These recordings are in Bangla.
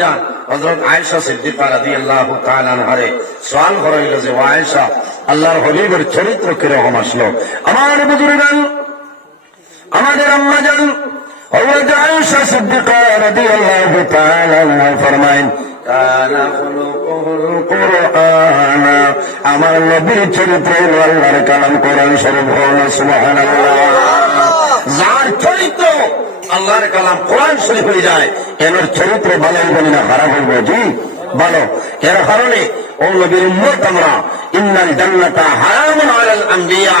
জান হযরত আয়েশা সিদ্দিকা রাদিয়াল্লাহু তাআলা আনহারে সওয়াল করা হইল যে ও আয়েশা, আল্লাহর হাবিবের চরিত্র কিরকম আসলো? আমার বুজুর্গান, আমাদের আম্মা জান হযরত আয়েশা সিদ্দিকা রাদিয়াল্লাহু তাআলা আনহা ফরমায়েন, কানা খুলুকুল কুরআন, আমার নবীর চরিত্র হলো আল্লাহর কালাম, কোরআন শরীফ। সুবহানাল্লাহ। যার চরিত্র আল্লাহর কালাম কোরআন শরীফ হয়ে যায়, এর চরিত্র ভালো হবে না খারাপ হবে? জি ভালো। এর কারণে ও নবীর উম্মত আমরা, ইন্নাল জান্নাতা হারামুন আলাল আম্বিয়া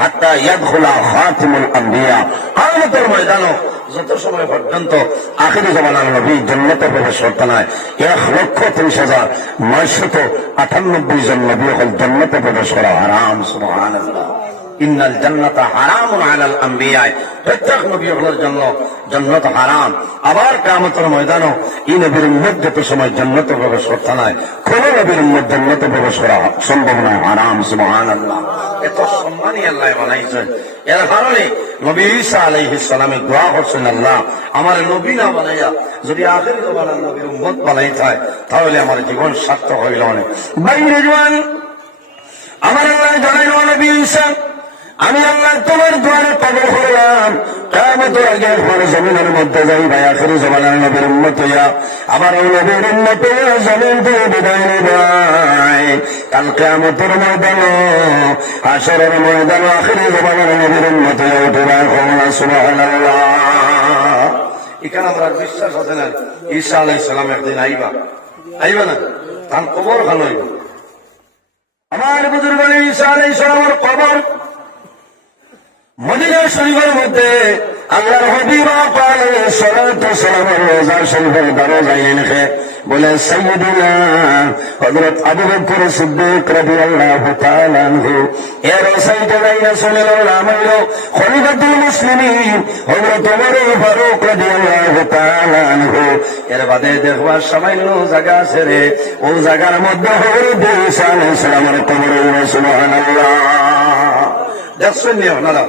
হাত্তা ইয়াদখুলা খাতিমুল আম্বিয়া, কিয়ামতের ময়দানে যত সময় পর্যন্ত আখিরি জামানার নবী জান্নাতে প্রবেশ করতে নাই, 1,30,998 জন নবী হল জান্নাতে প্রবেশ করা হারাম। সুবহানাল্লাহ। ইন্নাল জান্নাতা হারামুন আলাল আম্বিয়া, প্রত্যেক নবী হলের জন্য জান্নাত হারাম। আবার কিয়ামতের ময়দানে এই নবীর উম্মত যত সময় জান্নাতে প্রবেশ করতে নাই, কোন নবীর উম্মত জান্নাতে প্রবেশ করা সম্ভব নয়, হারাম। সুবহানাল্লাহ। এত সম্মানী আল্লাহ বানাইছেন। এর কারণে নবী ঈসা আলাইহিস সালামে দোয়া করছেন, আল্লাহ আমার নবী না বানাইয়া যদি আখিরি জামানার নবীর উম্মত বানাই থাকে, তাহলে আমার জীবন সার্থক হইল অনেক। বাইরে জওয়ান, আমার আল্লাহ জানাইল নবী ঈসা, আমি আল্লাহ তোমার দুয়ারে কবুল করলাম, কিয়ামতের আগে পরে জমিনের মধ্যে যাই ভাই আখিরি জামানার নবীর উম্মত হইয়া, আমার এই নবীর উম্মত হইয়া জমিন থেকে বিদায় নিবাই। কাল কিয়ামতের ময়দানে, হাশরের ময়দানে আখিরি জামানার নবীর উম্মত হইয়া উঠিবা। সুবহানাল্লাহ। এখানে আমরা বিশ্বাস আছে না ঈসা আলাইহিস সালাম একদিন আইবা না, তার কবর ভালো হইব। আমার বুজুর্গ ঈসা আলাইহিস সালামের কবর মদিনা শরীফের মধ্যে আল্লাহর হাবিব আলাইহিস সালাতু ওয়াস সালামের রওজা শরীফের দরজায় এনে বলে, সাইয়্যিদুনা হযরত আবু বকর সিদ্দিক রাদিয়াল্লাহু তাআলা আনহু এর সাইয়্যিদ রাসূলুল্লাহ আমাইল খলিফাতুল মুসলিমিন হযরত ওমর ফারুক রাদিয়াল্লাহু তাআলা আনহু। এর বাদে দেখবার সামান্য জায়গা আছে রে, ও জায়গার মধ্যে হযরত ঈসা আলাইহিস সালামের কবর। সুবহানাল্লাহ। দেখছেন নি আপনারা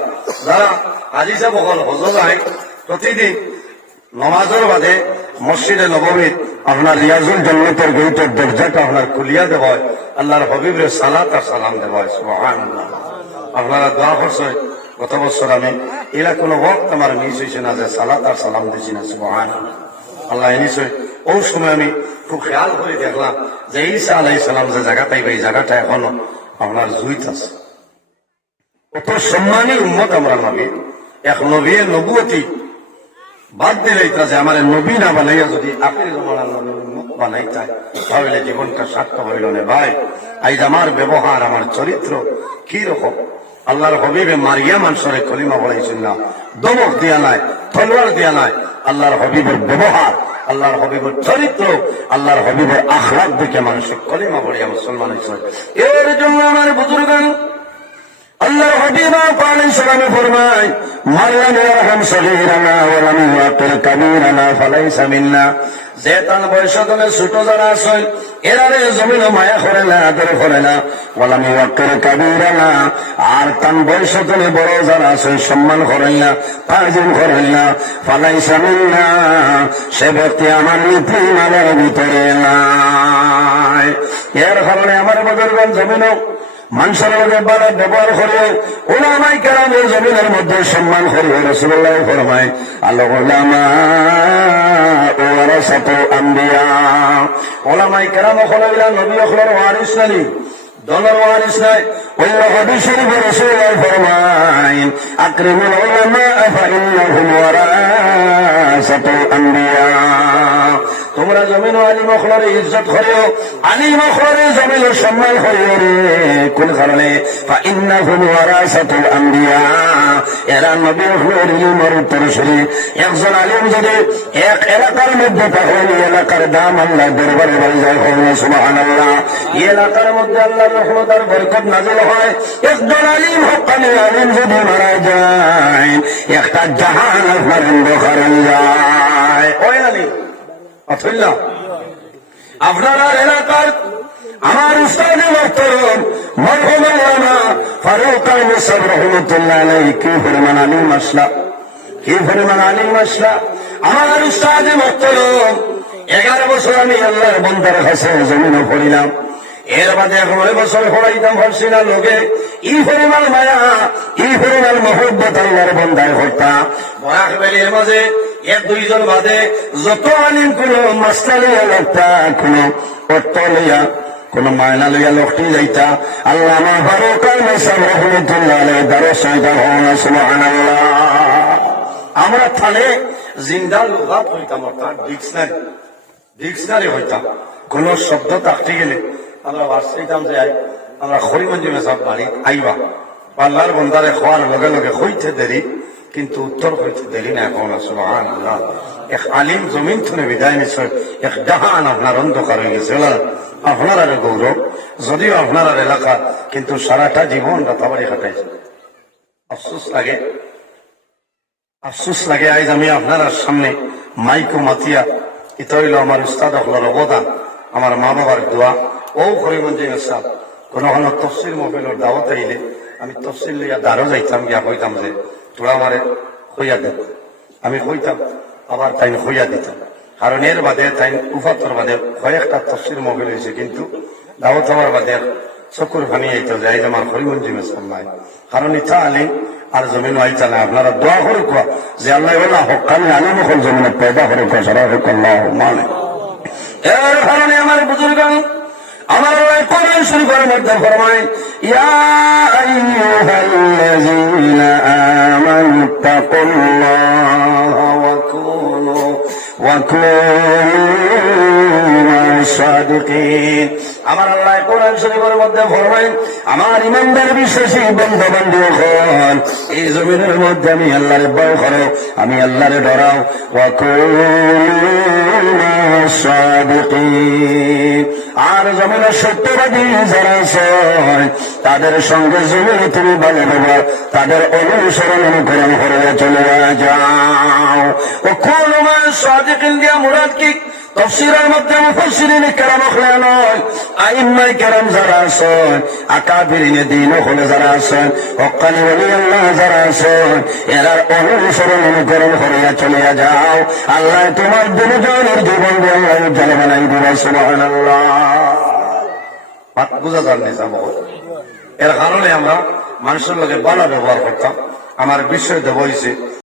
যারা আজিজা বকল হজ যায় প্রতিদিন নমাজের বাদে মসজিদে নববীত আপনার রিয়াজুল জান্নাতের গেটের দরজাটা আপনার খুলিয়া দেব হয়, আল্লাহর হাবিবের সালাত আর সালাম দেব হয়। সুবহানাল্লাহ। আপনারা দোয়া করছেন, গত বছর আমি এরা কোনো ওয়াক্ত আমার মিস হয়েছে না যে সালাত আর সালাম দিছি না। সুবহানাল্লাহ। আল্লাহ নিশ্চয় ওই সময় আমি খুব খেয়াল করে দেখলাম যে ঈসা আলাইহিস সালাম যে জায়গাটাই এই জায়গাটা এখনো আপনার জুইত আছে। কত সম্মানী উম্মত আমরা নবী, এক নবীর নবুয়তি বাদ দিলে যে আমার নবী না বানাইয়া যদি আখিরি জামানার নবীর উম্মত বানাইতে তাহলে জীবনটা সার্থক হইল না। ভাই আজ আমার ব্যবহার, আমার চরিত্র কি রকম? আল্লাহর হাবিবে মারিয়া মানুষের কলিমা পড়াইছেন না, দমক দিয়া নাই, তলোয়ার দিয়া নাই। আল্লাহর হাবিবের ব্যবহার, আল্লাহর হাবিবের চরিত্র, আল্লাহর হাবিবের আখলাক দেখে মানুষের কলিমা পড়িয়া মুসলমান হয়েছে। এর জন্য আমার বুজুর্গান আল্লাহর হাবিব আলাইহিস সালাম ফরমায়, মাল্লাম ইয়ারহাম সগীরানা ওয়া লাম ইয়াকির কাবীরানা ফালাইসা মিন্না। যে তার বয়সে ছোট যারা আছে এরারে জমিন মায়া করে না, আদর করে না। ওয়া লাম ইয়াকির কাবীরানা, আর তার বয়সে বড় যারা আছে সম্মান করেন না, তাজিম করেন না, ফালাইসা মিন্না, সে ব্যক্তি আমার নীতিমালার ভিতরে নাই। এর কারণে আমার বুজুর্গগণ জমিনও মানুষের মধ্যে ভালো ব্যবহার করে, উলামায়ে কেরামের জমিনের মধ্যে সম্মান করে। রাসূলুল্লাহ ফরমায়, আল উলামা ওয়ারাসাতুল আম্বিয়া, উলামায়ে কেরাম হলো নবী হলোর ওয়ারিস নবী, দলের ওয়ারিস নাই। ওই হাদিস শরীফে রাসূলুল্লাহ ফরমায়, আকরিমুল উলামা ফাইন্নাহুম ওয়ারাসাতুল আম্বিয়া। তোমরা জমিন আলিম অখলারে ইজ্জত করিও, আলিম অখলারে জমিন সম্মান করিও রে। কোন কারণে? ফাইন্নাহুম ওয়ারাসাতুল আম্বিয়া, এরা নবী অখলার ইলমের উত্তরসূরি। একজন আলিম যদি এক এলাকার মধ্যে থাকে, এলাকার দাম আল্লাহ দরবারে বাড়ি যায়। সুবহানাল্লাহ। এই এলাকার মধ্যে আল্লাহর রহমত আর বরকত নাযিল হয়। একজন আলিম, হক্কানি আলিম যদি মারা যায়, একটা জাহান আপনার অন্ধকার হয়ে যায়। ওই আলিম অথল্লা আপনার এলাকার আমার উস্তাদ মোহতরম মরহুম আল্লামা ফারুক আহমদ সাহেব রহমতুল্লাহ আলাইহি কি পরিমাণ আলিম আসলা, কি পরিমাণ আলিম আসলা। আমার উস্তাদ মোহতরম 11 বছর আমি আল্লাহর বন্দার কাছে জমিনও পড়িলাম, এর বাদে 11 বছর পড়াইতাম পারছি না লোকে। ই পরিমাণ মায়া, ই পরিমাণ মহব্বত আল্লাহর বন্দায় করতাম। বরাক বেলির মাঝে 1-2 জন বাদে যত আলিম কোন মাস্টার লইয়া লোকটা, কোন অর্থ লইয়া, কোন মায়না লইয়া লোকটি যাইতা। আল্লামা ফারুক আল-মাসাব রহমাতুল্লাহ আলাইহি দারসাইতা হওয়া সুবহানাল্লাহ। আমরা থানে জিন্দা লুগাত হইতাম, অর্থাৎ ডিকশনারি হইতাম। কোন শব্দ থাকতে গেলে আমরা বাসাইতাম যে আমরা হরিমঞ্জি মেসাব বাড়ি আইবা, আল্লাহর বন্দারে খোয়ার লগে লগে হইতে দেরি, কিন্তু উত্তর হইতে দেরি না। এখন সুবহানাল্লাহ, এক আলিম জমিন থুনে বিদায় নিশ্চয়, এক জাহান আপনার অন্ধকার হয়ে গেছে। আপনার আর গৌরব, যদিও আপনার আর এলাকা, কিন্তু সারাটা জীবন রাতাবাড়ি কাটাইছে। আফসোস লাগে আজ আমি আপনার সামনে মাইকো মাতিয়া, এটা হইল আমার উস্তাদ আপনার অবদান, আমার মা বাবার দোয়া। ও হরিমঞ্জি মেসাব কোন তফসিল মোবাইলের দাওয়াত আইলে আমি তফসিল লইয়া দাঁড়ো যাইতাম, গিয়া হইতাম যে তোরা আমারে হইয়া দিত, আমি হইতাম, আবার তাই হইয়া দিতাম। কারণ এর বাদে তাই উপাত্তর বাদে কয়েকটা তফসিল মোবাইল হয়েছে, কিন্তু দাওয়াত হওয়ার বাদে চকুর ভানি আইতো যে আইজ আমার হরিমঞ্জি মেসাব নাই। কারণ ইটা আলিম আর জমিন আইতা না। আপনারা দোয়া করে কোয়া যে আল্লাহ বলা হকানি আলিম হল জমিনে পয়দা করে কোয়া সারা হোক আল্লাহ মানে। এর কারণে আমার বুজুর্গ, আমার আল্লাহ কোরআন শরীফের মধ্যে ফরমায়, ইয়া আইয়ুহাল্লাযীনা আমানু তাকুল্লাহা ওয়া কুনু মা'আস সাদিকিন। আমার আল্লাহ কোরআন শরীফের মধ্যে ফরমায়, আমার ইমানদার বিশ্বাসী বন্ধু বান্ধবগণ, এই জমিনের মধ্যে আমি আল্লাহরে ভয় করো, আমি আল্লাহরে ডরাও। ওয়া কুনু মা'আস সাদিকিন। আর জমিনের সত্যবাদী যারা আছে তাদের সঙ্গে জমিনে তুমি ভালো ব্যবহার, তাদের অনুসরণ অনুকরণ করে চলে যাও। ও কোন মা'আস সাদিকিন দিয়া মুরাদ কি? তাফসীরের মধ্যে মুফাসসিরিন কেরাম হলে নয়, আইম্মায়ে কেরাম যারা আছেন, আকাবিরিনে দ্বীন হলে যারা আছেন, হক্কানি ওলি আল্লাহ যারা আছেন, এরা অনুসরণ অনুকরণ করে চলে যাও। আল্লাহ তোমার দুজনের জীবন দিয়ে আল্লাহ উজ্জ্বল বানাই দিবে। সুবহানাল্লাহ। বুঝা যান না যাব। এর কারণে আমরা মানুষের লগে ভালো ব্যবহার করতাম। আমার বিষয় দেব হয়েছে